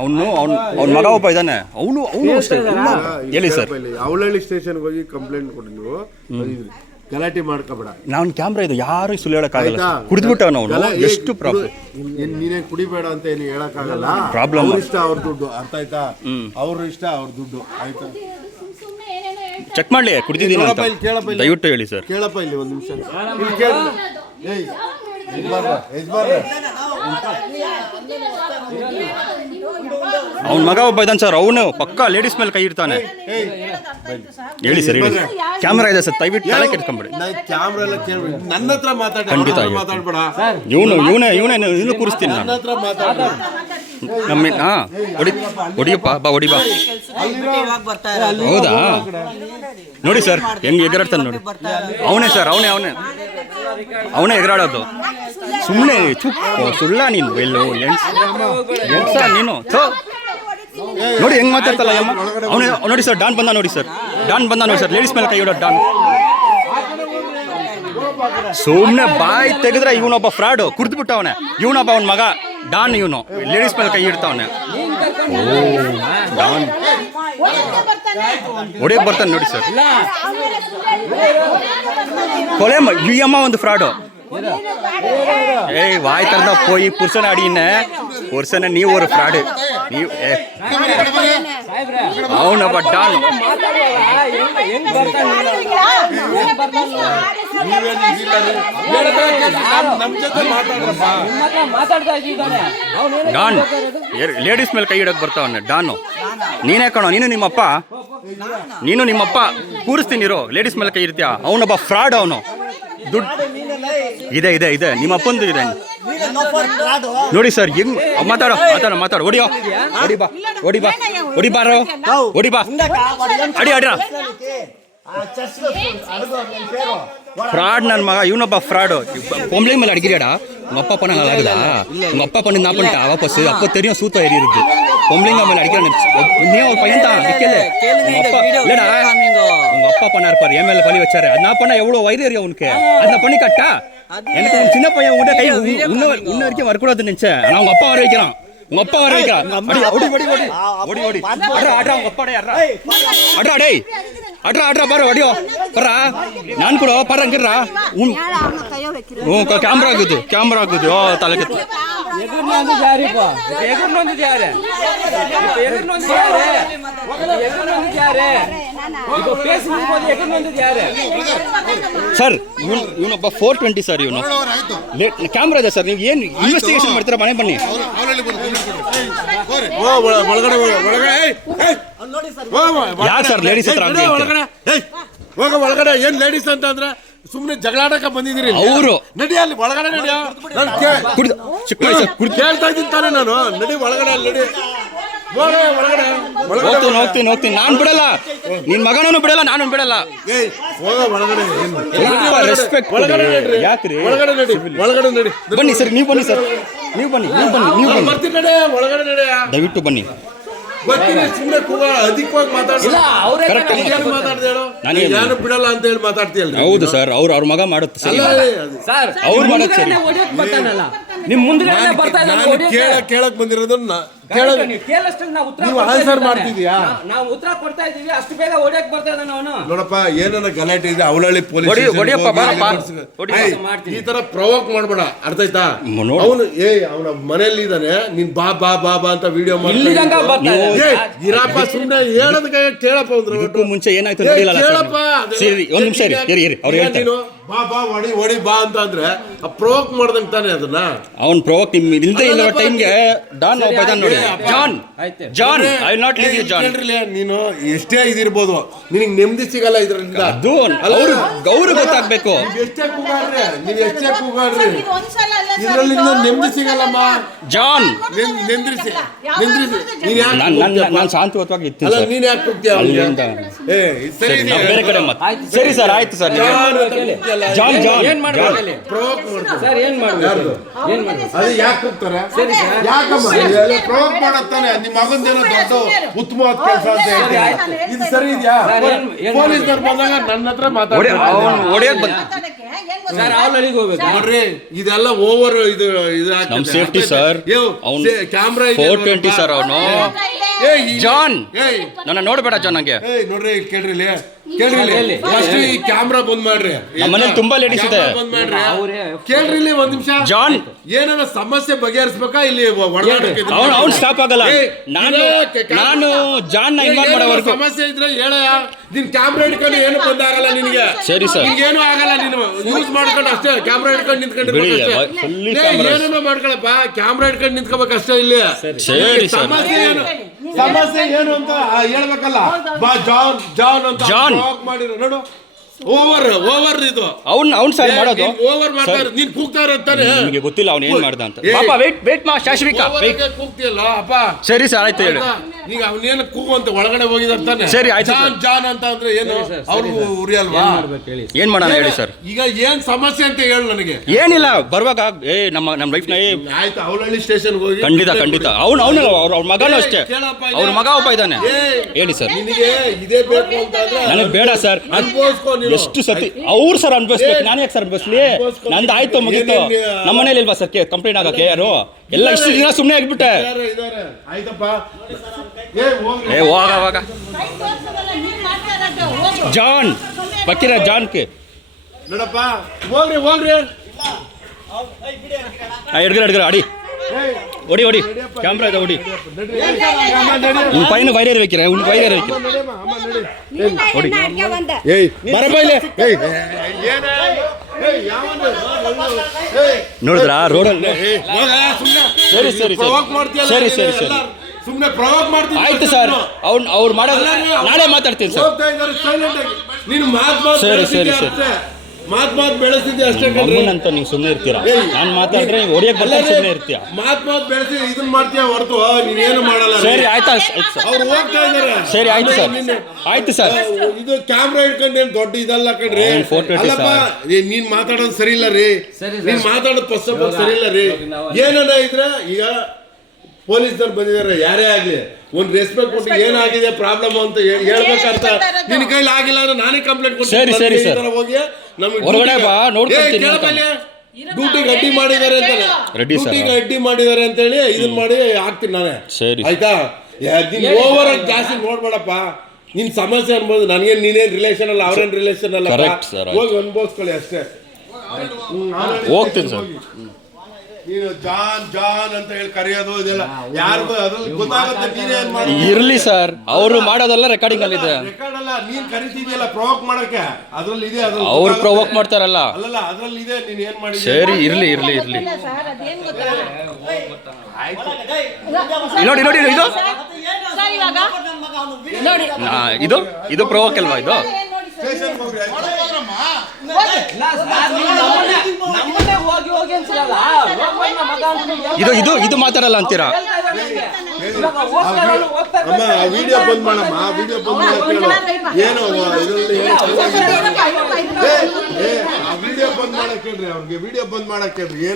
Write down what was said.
ಅವ್ನ ಮಗ ಒಬ್ಬ ಇದ್ದಾನೆ, ಅವನು ಅಷ್ಟೇ. ಹೇಳಿ ಸರ್. ಅವಳಹಳ್ಳಿ ಸ್ಟೇಷನ್ಗೆ ಹೋಗಿ ಕಂಪ್ಲೇಂಟ್ ಕೊಡಿ ನೀವು, ಗಲಾಟೆ ಮಾಡ್ಕೋಬೇಡ. ನಾನು ಕ್ಯಾಮ್ರಾ ಇದು ಯಾರು ಸುಳ್ಳು ಹೇಳಕ್ಕಾಗಲ್ಲ. ಕುಡಿದ್ಬಿಟ್ಟ ನಾವು ಎಷ್ಟು ಪ್ರಾಬ್ಲಮ್. ನೀನೇ ಕುಡಿಬೇಡ ಅಂತ ಏನು ಹೇಳಕ್ಕಾಗಲ್ಲ. ಪ್ರಾಬ್ಲಮ್ ಇಷ್ಟ ಅವ್ರ ದುಡ್ಡು, ಅರ್ಥ ಆಯ್ತಾ? ಅವ್ರ ಇಷ್ಟ ಅವ್ರ ದುಡ್ಡು, ಆಯ್ತಾ? ಚೆಕ್ ಮಾಡ್ಲಿ ಕುಡಿದಿದ್ದೀನಿ ಅಂತ ದಯವಿಟ್ಟು ಹೇಳಿ ಸರ್. ಕೇಳಪ್ಪ ಇಲ್ಲಿ ಒಂದು ನಿಮಿಷ. ಅವ್ನ ಮಗ ಒಬ್ಬ ಇದ್ದಾನೆ ಸರ್, ಅವನು ಪಕ್ಕಾ ಲೇಡೀಸ್ ಮೇಲೆ ಕೈ ಇಡ್ತಾನೆ. ಹೇಳಿ ಸರ್, ಹೇಳಿ. ಕ್ಯಾಮ್ರಾ ಇದೆ ಸರ್, ದಯವಿಟ್ಟು ತಲೆ ಕೆಡ್ಕೊಂಬೇಡಿ. ಕ್ಯಾಮ್ರಾ ಎಲ್ಲ ಕೇಳ್ಬೇಡಿ, ನನ್ನ ಹತ್ರ ಖಂಡಿತ ಮಾತಾಡ್ಬೇಡ. ಇವನು ಕೂರಿಸ್ತೀನಿ ನಾನು. ಹೊಡಿಯಪ್ಪ ಬಾ, ಹೊಡಿ ಬಾ. ಹೌದಾ? ನೋಡಿ ಸರ್ ಹೆಂಗೆ ಎಗರಾಡ್ತಾನೆ ನೋಡಿ. ಅವನೇ ಸರ್, ಅವನೇ ಎಗರಾಡೋದು. ಸುಮ್ಮನೆ ಸುಳ್ಳ ನೀನು ಎಲ್ಲೋ ಎಣ್ಸ ನೀನು. ನೋಡಿ ಹೆಂಗ್ ಮಾತಾಡ್ತಲ್ಲ ಅಮ್ಮ. ಅವನೇ ನೋಡಿ ಸರ್, ಡಾನ್ ಬಂದ ನೋಡಿ ಸರ್, ಲೇಡೀಸ್ ಮೇಲೆ ಕೈ ಇಡೋ ಡಾನ್. ಸುಮ್ಮನೆ ಬಾಯ್ ತೆಗೆದ್ರೆ ಇವನೊಬ್ಬ ಫ್ರಾಡು, ಕುಡ್ದ್ಬಿಟ್ಟವನೆ. ಇವನೊಬ್ಬ ಅವನ ಮಗ ಡಾನ್, ಇವನು ಲೇಡೀಸ್ ಮೇಲೆ ಕೈ ಇಡ್ತಾವನೆ. ಡಾನ್ ಹೊಡೆಯಕ್ಕೆ ಬರ್ತಾನೆ ನೋಡಿ ಸರ್. ಕೊಲೆ ಈ ಅಮ್ಮ ಒಂದು ಫ್ರಾಡು. ஏய் வாய் திறந்தா போய் புருஷன் அடின்னு புருஷனை நீ ஒரு ஃப்ராடு. நீ அவனை பட்டான் ಡಾನ್ ಲೇಡೀಸ್ ಮೇಲೆ ಕೈ ಇಡಕ್ ಬರ್ತಾವನ್ನ ಡಾನು. ನೀನೇ ಕಣೋ, ನೀನು ನಿಮ್ಮಪ್ಪ ಕೂರಿಸ್ತೀನಿರೋ, ಲೇಡೀಸ್ ಮೇಲೆ ಕೈ ಇರ್ತೀಯ. ಅವನೊಬ್ಬ ಫ್ರಾಡ್. ಅವನು ದುಡ್ಡು ಇದೆ ನಿಮ್ಮ ಅಪ್ಪಂದು ಇದೆ ನೋಡಿ ಸರ್. ಹೆಂಗ್ ಮಾತಾಡೋ ಹೊಡಿಯೋ, ಹೊಡಿ ಬಾರೋ, ಅಡಿ ಫ್ರಾಡ್. ನನ್ನ ಮಗ ಇವನೊಬ್ಬ ಫ್ರಾಡು. பொம்பளை மேல அடிக்கிறியாடா? உங்க அப்பா பண்ண நல்லா இருக்குதா? உங்க அப்பா பண்ணி நான் பண்ணிட்டா வாபஸ். அப்போ தெரியும் சூத்த ஏறி இருக்கு. பொம்பளைங்க மேல அடிக்கிற நீ ஒரு பையன் தான். இல்லடா, உங்க அப்பா பண்ணாரு பாரு, என் மேல பழி வச்சாரு. அது நான் பண்ணா எவ்வளவு வயிறு ஏறியா உனக்கு? அதை பண்ணி கட்டா. எனக்கு ஒரு சின்ன பையன் உங்கள்கிட்ட கை இன்ன வரைக்கும் வரக்கூடாதுன்னு நினைச்சேன். ஆனா உங்க அப்பா வர வைக்கிறான். உங்க அப்பா வர வைக்கிறான். ஆடுறா உங்க அப்பாடே அட்ரா டேய் அட்ரா பாரு வடியோ பர்றா. நான் கூட பர்றா இங்கறா. கேமரா ஆகுது. ஓ தலைக்கு ಎಗರ್ನೊಂದು ಜಾರಿಪ್ಪ, ಎಗರ್ನೊಂದು ಜಾರೆ, ಎಗರ್ನೊಂದು ಜಾರೆ, ಈಗ ಫೇಸ್ಬುಕ್ ಹೋಗಿ ಎಗರ್ನೊಂದು ಜಾರೆ. ಸರ್ ಇವನೊಬ್ಬ 420 ಸರ್. ಇವನು ಕ್ಯಾಮ್ರಾ ಇದೆ ಸರ್. ನೀವು ಏನು ಇನ್ವೆಸ್ಟಿಗೇಷನ್ ಮಾಡ್ತೀರಾ? ಮನೆ ಬನ್ನಿ. ಯಾಕೆ ಸರ್ ಲೇಡೀಸ್ ಹತ್ರ ಹೋಗ ಒಳಗಡೆ. ಏನ್ ಲೇಡೀಸ್ ಅಂತ ಅಂದ್ರೆ ಸುಮ್ಮನೆ ಜಗಳಾಡಕ ಬಂದಿದ್ದೀರಿ ಅವರು. ನಡಿ ಅಲ್ಲಿ ಒಳಗಡೆ ನಡಿ. ಕೇಳ್ತಾ ಇದ್ದೀನಿ ತಾನೆ ನಾನು. ನಡಿ ಒಳಗಡೆ, ನಡಿ ಹೋಗ್ತೀನಿ. ನಾನ್ ಬಿಡಲ್ಲ, ನಿನ್ ಮಗನೂ ಬಿಡಲ್ಲ, ನಾನು ಬಿಡಲ್ಲ. ಹೋಗ ಒಳಗಡೆ. ಯಾಕ್ರಿ? ಒಳಗಡೆ ನಡಿ. ಬನ್ನಿ ಸರ್, ನೀವು ಬನ್ನಿ ಸರ್, ನೀವು ಬನ್ನಿ. ಬರ್ತೀನಿ ನಡಿ, ಒಳಗಡೆ ನಡಿ. ದಯವಿಟ್ಟು ಬನ್ನಿ. ಸುಮ್ಮನೆ ಅಧಿಕವಾಗಿ ಮಾತಾಡ್ತಿಲ್ಲ. ನಾನು ಬಿಡಲ್ಲ ಅಂತ ಹೇಳಿ ಮಾತಾಡ್ತೀಯಲ್ಲ. ಹೌದು ಸರ್, ಅವ್ರ ಮಗ ಮಾಡುತ್ತೆ ಸರಿ. ಅವ್ರು ಮಾಡೋದು ಸರಿ. ನಿಮ್ ಮುಂದ್ಗಡೆ ಬರ್ತಾ ಕೇಳಕ್ ಬಂದಿರೋದನ್ನ ನೀವು ಆನ್ಸರ್ ಮಾಡ್ತಿದ್ಯಾ? ನಾವು ಉತ್ತರ ಕೊಡ್ತಾ ಇದೀವಿ. ಅಷ್ಟು ಬೇಗ ಹೊಡಿಯಕ್ ಬರ್ತಾ ಇದ್ದಾನೆ ಅವನು. ನೋಡಪ್ಪ, ಏನನ್ನ ಗಲಾಟೆ ಇದೆ ಅವಳಹಳ್ಳಿ ಪೊಲೀಸ್ ಈ ತರ ಪ್ರವೋಕ್ ಮಾಡ್ಬೇಡ, ಅರ್ಥ ಆಯ್ತಾ? ಅವನು ಅವನ ಮನೆಯಲ್ಲಿ ಇದ್ದಾನೆ, ನೀನ್ ಬಾ ಅಂತ ವಿಡಿಯೋ ಮಾಡಿ ಇರಪ್ಪ. ಸುಮ್ನೆ ಹೇಳೋದಕ್ಕೆ ಕೇಳಪ್ಪ. ಮುಂಚೆ ಏನಾಯ್ತು ಕೇಳಪ್ಪ. ಒಂದ್ ನಿಮಿಷ ಅವ್ರು ಹೇಳ್ತಾರೆ ಬಾ ಹೊಡಿ ಬಾ ಅಂತ ಅಂದ್ರೆ ಪ್ರವೋಕ್ ಮಾಡ್ದಂಗ್ ತಾನೆ ಅದನ್ನ. ಅವ್ನ್ ಪ್ರವೋಕ್ ಇಲ್ದೇ ಇಲ್ಲ ಟೈಮ್ಗೆ ಡಾನ್ ನೋಡಿ. John I will not leave you John. ನೀನು ಎಷ್ಟೇ ಇದಿರ್ಬೋದು, ನಿನಗೆ ನೆಮ್ಮದಿ ಸಿಗಲ್ಲ ಇದರಿಂದ. ಅದು ಅವ್ರು ಗೌರವ ಗೊತ್ತಾಗ್ಬೇಕು. ಎಷ್ಟೇ ಕೂಗಾಡ್ರಿ, ಇದರಲ್ಲಿ ನೆಮ್ಮದಿ ಸಿಗಲ್ಲಮ್ಮ. ಜಾನ್ ನಿಂದ್ರಿಸಿ. ನಾನು ಶಾಂತಿಯುತವಾಗಿ ಇತ್ತು. ನೀನ್ ಯಾಕೆ ಕೂಗ್ತೀಯ? ಬೇರೆ ಕಡೆ ಸರಿ ಸರ್, ಆಯ್ತು ಸರ್. ಜಾನ್ ಪ್ರವೋಕ್ ಸರ್, ಏನ್ ಮಾಡುದು? ಅದು ಯಾಕೆ ಕೂಗ್ತಾರೆ? ಯಾಕಮ್ಮ ಪ್ರವೋಕ್ ಮಾಡತ್ತಾನೆ? ನಿಮ್ಮ ಮಗಂದೇನೋ ದೊಡ್ಡ ಉತ್ತಮವಾದ ಕೆಲಸ ಅಂತ ಹೇಳ್ತೀನಿ. ಇದು ಸರಿ ಇದೆಯಾ? ಪೊಲೀಸರು ಬಂದಾಗ ನನ್ನ ಹತ್ರ ಮಾತಾಡಿ ಸರ್ ಅವಳಿಗೆ ಹೋಗ್ಬೇಕು ನೋಡ್ರಿ ಇದೆಲ್ಲ ಓವರ್ ಇದು ನಮ್ ಸೇಫ್ಟಿ ಸರ್ ಅವ್ನು ಕ್ಯಾಮ್ರಾ 420 ಸರ್ ಅವನು ಜಾನ್ ನನ್ನ ನೋಡ್ಬೇಡ ಜಾನ್ ನಂಗೆ ನೋಡ್ರಿ ಕೇಳ್ರಿ ಇಲ್ಲಿ ಕೇಳ್ರಿ ಫಸ್ಟ್ ಈ ಕ್ಯಾಮ್ರಾ ಬಂದ್ ಮಾಡ್ರಿ ನಮ್ಮನೇಲಿ ತುಂಬಾ ಲೇಡೀಸ್ ಇದೆ ಬಂದ್ ಮಾಡ್ರಿ ಕೇಳ್ರಿ ಇಲ್ಲಿ ಒಂದ್ ನಿಮಿಷ ಜಾನ್ ಏನಾರ ಸಮಸ್ಯೆ ಬಗೆಹರಿಸ್ಬೇಕಾ ಇಲ್ಲಿ ಅವ್ನು ಸ್ಟಾಪ್ ಆಗಲ್ಲ ನಾನು ಜಾನ್ ನ ಇನ್ವಾಲ್ವ್ ಮಾಡೋವರೆಗೂ ಸಮಸ್ಯೆ ಇದ್ರೆ ಹೇಳಯ್ಯ ನಿನ್ ಕ್ಯಾಮ್ರಾ ಹಿಡ್ಕೊಂಡು ಏನು ಬಂದಾಗಲ್ಲ ನಿನಗೆ ಸರಿ ಸರ್ ಏನು ಆಗಲ್ಲ ನೀನು ಯೂಸ್ ಮಾಡ್ಕೊಂಡು ಅಷ್ಟೇ ಕ್ಯಾಮ್ರಾ ಹಿಡ್ಕೊಂಡು ನಿಂತ್ಕೊಂಡಿರ್ಬೇಕು ಏನೇನೋ ಮಾಡ್ಕೊಳಪ್ಪ ಕ್ಯಾಮ್ರಾ ಹಿಡ್ಕೊಂಡು ನಿಂತ್ಕೋಬೇಕು ಅಷ್ಟೇ ಇಲ್ಲಿ ಸರಿ ಸರ್ ಸಮಸ್ಯೆ ಏನು ಅಂತ ಹೇಳ್ಬೇಕಲ್ಲ ಬಾ ಜಾನ್ ಜಾನ್ ಅಂತ ಜಾನ್ ಮಾಡಿರೋ ನೋಡು ಓವರ್ ಇದು ಅವ್ನು ಸರ್ ಮಾಡೋದು ಓವರ್ ಮಾಡ್ತಾ ಇರೋದು ನೀನ್ ಕೂಗ್ತಾ ಇರೋದು ನಿಮಗೆ ಗೊತ್ತಿಲ್ಲ ಅವ್ನು ಏನ್ ಮಾಡ್ದ ಅಂತ ಪಾಪ ವೇಟ್ ಮಾ ಶಾಶ್ವಿಕಾ ಕೂಗ್ತಿಯಲ್ಲ ಅಪ್ಪ ಸರಿ ಸರ್ ಆಯ್ತು ಹೇಳಿ ಈಗ ಅವನೇನು ಕೂಗು ಅಂತ ಒಳಗಡೆ ಹೋಗಿದಾರೆ ತಾನೆ ಸರಿ ಆಯ್ತು ಜಾನ್ ಜಾನ್ ಅಂತ ಅಂದ್ರೆ ಏನು ಅವ್ರು ಉರಿ ಅಲ್ವಾ ಏನ್ ಮಾಡೋಣ ಹೇಳಿ ಸರ್ ಈಗ ಏನ್ ಸಮಸ್ಯೆ ಅಂತ ಹೇಳು ನನಗೆ ಏನಿಲ್ಲ ಬರುವಾಗ ನಮ್ಮ ಲೈಫ್ ನ ಆಯ್ತು ಅವಳಹಳ್ಳಿ ಸ್ಟೇಷನ್ ಹೋಗಿ ಖಂಡಿತ ಅವನಲ್ಲ ಅವ್ರ ಮಗನೂ ಅಷ್ಟೇ ಅವ್ರ ಮಗ ಒಬ್ಬ ಇದ್ದಾನೆ ಹೇಳಿ ಸರ್ ನಿನಗೆ ಇದೇ ಬೇಕು ಅಂತ ಅಂದ್ರೆ ನನಗೆ ಬೇಡ ಸರ್ ಅನ್ಭವಿಸ್ಕೊ ನೀನು ಎಷ್ಟು ಸತಿ ಅವ್ರು ಸರ್ ಅನ್ಭವಿಸ್ಬೇಕು ನಾನು ಯಾಕೆ ಸರ್ ಅನ್ಭವಿಸ್ಲಿ ನಂದು ಆಯ್ತು ಮುಗೀತು ನಮ್ಮ ಮನೇಲಿ ಇಲ್ವಾ ಸರ್ ಕಂಪ್ಲೇಂಟ್ ಆಗಕ್ಕೆ ಯಾರು ಎಲ್ಲ ಇಷ್ಟು ದಿನ ಸುಮ್ಮನೆ ಆಗ್ಬಿಟ್ಟೆ ಆಯ್ತಪ್ಪ ಹೋಗ ಜಾನ್ ಬಕ್ಕಿರ ಜಾನ್ಗೆ ನೋಡಪ್ಪ ಹೋಗ್ರಿ ಎಡ್ಗರ ಅಡಿ ಹೊಡಿ ಕ್ಯಾಮ್ರಾ ಇದೆ ಹೊಡಿ ಉನ್ ಪೈನ ವೈರರ್ ವೇಕಿರ ಉನ್ ವೈರರ್ ವೇಕಿರ ಹೊಡಿ ಏಯ್ ಬರಪ್ಪ ಇಲ್ಲಿ ನೋಡಿದ್ರಾ ರೋಡಲ್ಲಿ ಸರಿ ಸುಮ್ಮನೆ ಪ್ರವೋಕ್ ಮಾಡ್ತೀನಿ ಆಯ್ತು ಸರ್ ಅವ್ರು ಮಾಡೋದು ನಾಳೆ ಮಾತಾಡ್ತೀನಿ ಸರ್ ನೀನು ಮಾತ್ ಬೆಳೆಸಿದ್ದೆ ಅಷ್ಟೇ ಅಂತ ನೀವು ಸುಮ್ಮನೆ ಇರ್ತೀರಾ ನಾನು ಮಾತಾಡಿದ್ರೆ ನೀವು ಹೊಡಿಯಕ್ಕೆ ಬರ್ತಾರೆ ಸುಮ್ಮನೆ ಇರ್ತೀಯ ಮಾತ್ ಬೆಳೆಸಿ ಇದನ್ನ ಮಾಡ್ತೀಯ ಹೊರತು ನೀನೇನು ಮಾಡಲ್ಲ ಸರಿ ಆಯ್ತಾ ಅವ್ರು ಹೋಗ್ತಾ ಇದಾರೆ ಸರಿ ಆಯ್ತು ಸರ್ ಇದು ಕ್ಯಾಮ್ರಾ ಇಟ್ಕೊಂಡು ಏನ್ ದೊಡ್ಡ ಇದಲ್ಲ ಕಣ್ರಿ ಅಲ್ಲಪ್ಪ ನೀನ್ ಮಾತಾಡೋದು ಸರಿ ಇಲ್ಲ ರೀ ನೀನ್ ಮಾತಾಡೋದು ಫಸ್ಟ್ ಆಫ್ ಆಲ್ ಸರಿ ಇಲ್ಲ ರೀ ಏನನ್ನ ಇದ್ರೆ ಈಗ ಪೊಲೀಸ್ನವ್ರು ಬಂದಿದ್ದಾರೆ ಯಾರೇ ಆಗ್ಲಿ ಒಂದ್ ರೆಸ್ಪೆಕ್ಟ್ ಕೊಟ್ಟು ಏನಾಗಿದೆ ಪ್ರಾಬ್ಲಮ್ ಅಂತ ಹೇಳ್ಬೇಕಂತ ನಿನ್ ಕೈಲಿ ಆಗಿಲ್ಲ ಅಂದ್ರೆ ನಾನೇ ಕಂಪ್ಲೇಂಟ್ ಕೊಡ್ತೀನಿ ಹೋಗಿ ಹೊರಗಡೆ ಬಾ ನೋಡ್ತೀನಿ ಡ್ಯೂಟಿಗೆ ಅಡ್ಡಿ ಮಾಡಿದ್ದಾರೆ ಅಡ್ಡಿ ಮಾಡಿದ್ದಾರೆ ಅಂತ ಹೇಳಿ ಇದನ್ನ ಮಾಡಿ ಹಾಕ್ತೀನಿ ನಾನೇ ಆಯ್ತಾ ಓವರ್ ಆಗಿ ಜಾಸ್ತಿ ನೋಡ್ಬೇಡಪ್ಪ ನಿನ್ ಸಮಸ್ಯೆ ಅನ್ಬೋದು ನನಗೇನ್ ನೀನೇನ್ ರಿಲೇಷನ್ ಅಲ್ಲ ಅವ್ರೇನ್ ರಿಲೇಷನ್ ಅಲ್ಲ ಹೋಗಿ ಅನ್ಭವಿಸ್ಕೊಳ್ಳಿ ಅಷ್ಟೇ ಹೋಗ್ತೀನಿ ಸರ್ ನೀನು ಜಾನ್ ಅಂತ ಹೇಳಿ ಕರೆಯೋದು ಇದೆಲ್ಲ ಯಾರಿಗೂ ಅದ್ರಲ್ಲಿ ಗೊತ್ತಾಗುತ್ತೆ ನೀನೇನ್ ಮಾಡಿ ಇರ್ಲಿ ಸರ್ ಅವರು ಮಾಡೋದೆಲ್ಲ ರೆಕಾರ್ಡಿಂಗ್ ಅಲ್ಲಿ ಇದೆ ರೆಕಾರ್ಡ್ ಅಲ್ಲ ನೀನ್ ಕರಿತಿದ್ಯಲ್ಲ ಪ್ರವೋಕ್ ಮಾಡಕ್ಕೆ ಅದ್ರಲ್ಲಿ ಇದೆ ಅವ್ರು ಪ್ರವೋಕ್ ಮಾಡ್ತಾರಲ್ಲ ಅಲ್ಲಲ್ಲ ಅದ್ರಲ್ಲಿ ಇದೆ ನೀನ್ ಏನ್ ಮಾಡಿ ಸರಿ ಇರ್ಲಿ ಇದು ಪ್ರವೋಕ್ ಅಲ್ವಾ ಇದು ಮಾತಾಡಲ್ಲ ಅಂತೀರಾ ಅಮ್ಮ ವಿಡಿಯೋ ಬಂದ್ ಮಾಡಮ್ಮ ವಿಡಿಯೋ ಬಂದ್ ಮಾಡಕ್ಕೆ ಏನೋ ಇದರಲ್ಲಿ ವಿಡಿಯೋ ಬಂದ್ ಮಾಡಕ್ಕೆ ಹೇಳ್ರಿ ಅವ್ರಿಗೆ ವಿಡಿಯೋ ಬಂದ್ ಮಾಡಕ್ಕೆ ಹೇಳ್ರಿ